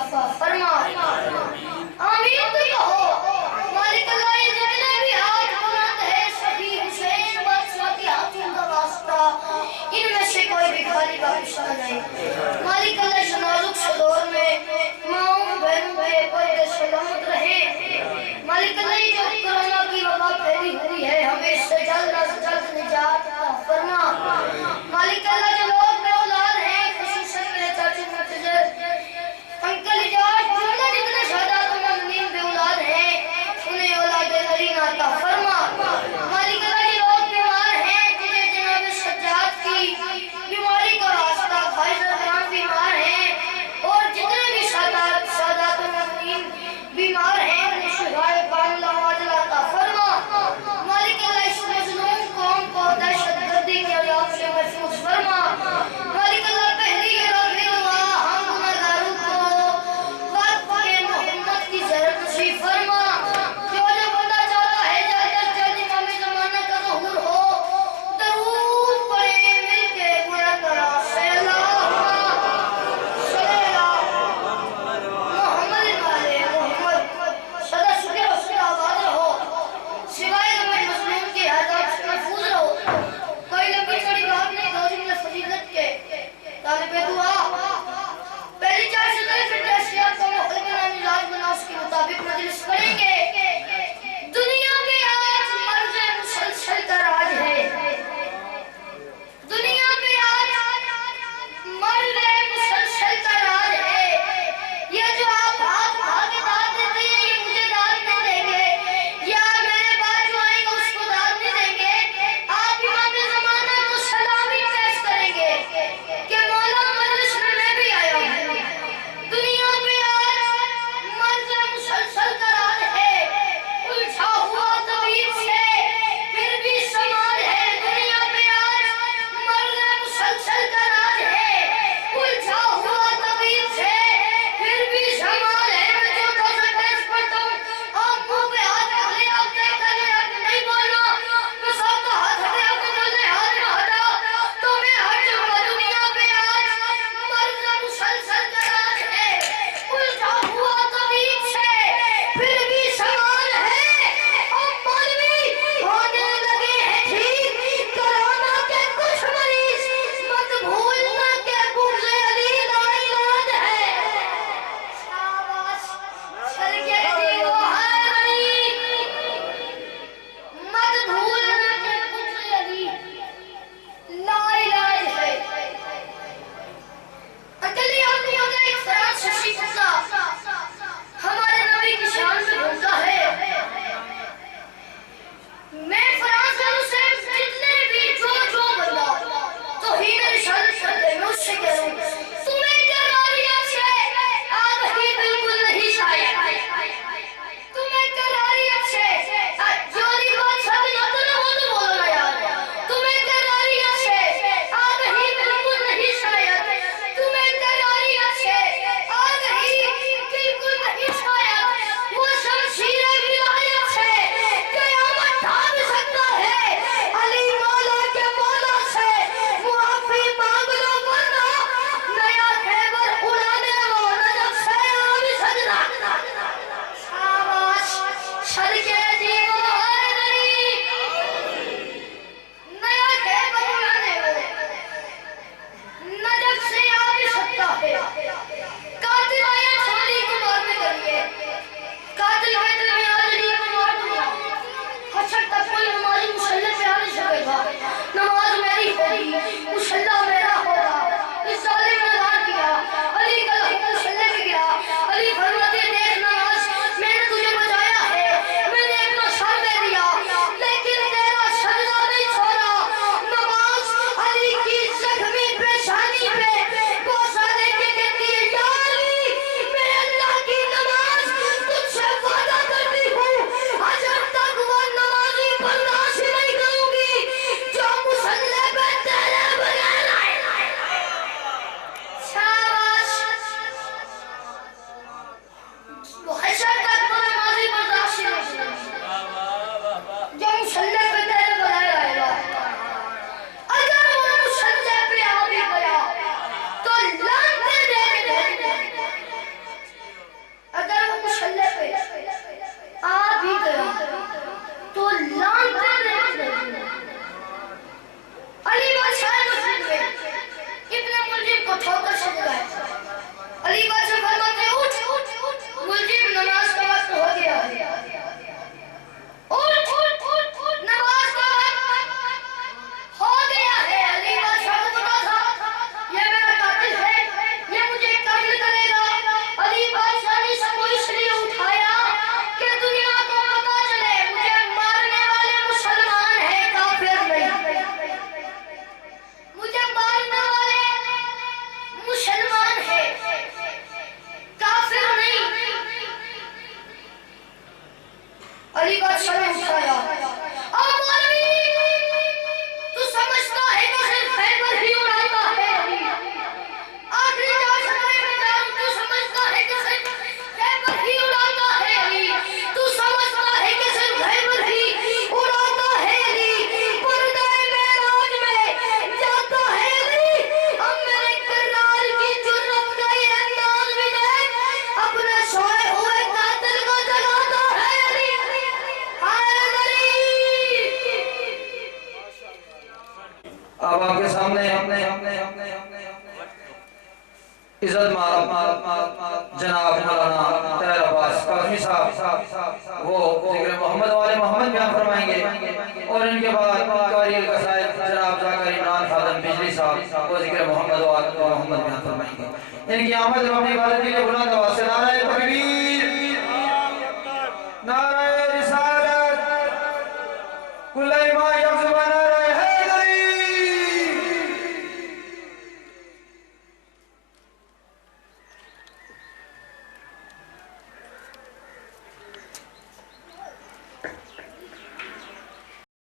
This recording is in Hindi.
अता फरमा। आमीन तो कहो। मालिक अल्लाह ये जितने भी हाथ बुलंद है सभी हुसैन बादशाह के हाथों का वास्ता, इनमें से कोई भी खाली का पिछड़ा नहीं। मालिक अल्लाह इस नाजुक से दौर में माओ बहनों के पर्दे सलामत रहे। मालिक अल्लाह ये जो कोरोना की वबा फैली हुई है हमें इससे जल्द से जल्द निजात अता फरमा। मालिक अल्लाह जो लोग बेऔलाद हैं खुसूसन मेरे चाचू मुर्तजा अंकल इजाज जुमला जितने सादात मुमिनीन बेऔलाद हैं उन्हें औलाद नरीना अता फरमा। मालिक अल्लाह ये लोग बीमार हैं जिन्हें जनाब सज्जाद की बीमारी का रास्ता भाई जरान बीमार हैं और जितने भी सादात मुमिनीन बीमार हैं उन्हें शिफाए कामिला वाजिला अता फरमा। मालिक अल्लाह इस मजलूम कौम को दहशतगर्दी के अज़ाब से महफूज फरमा। मालिक अल्लाह पहली रबी दुआ हम गुनाहगारों को वक्त के मोहम्मद की ज़हरत नसीब फरमा। जो बंदा चाहता है जल्द से जल्द इमाम ज़माना का ज़हूर हो, दरूद पढ़े मिलके बुलंद आवाज़ से अल्लाहुम्मा सल्ली अला मुहम्मद वाले मुहम्मद। अली का सर उठाया। और मौलवी तू समझता है कि सिर्फ खैबर ही उड़ाता है अली। आखिरी जान में जाऊं तू समझता है कि सिर्फ खैबर ही उड़ाता है अली। तू समझता है कि सिर्फ खैबर ही उड़ाता है अली। पर्दाए मेराज में जाता है अली। अब मेरे किरदार की जुर्रत का ये अंदाज भी देख, अपने सोए हुए कातिल को जगाता है अली। हाय अली। अब आपके सामने इज्जत जनाब मौलाना तैयब अब्बास काज़मी साहब वो जिक्र मोहम्मद वाले मोहम्मद बयान फरमाएंगे और इनके बाद कारी कसायद जनाब जाकर इमरान खादम बिजली साहब वो जिक्र मोहम्मद वाले मोहम्मद बयान फरमाएंगे। इनकी आमद अपनी बात के लिए बुलंद आवाज से नारे तकबीर, नारे रिसालत, कुल ईमान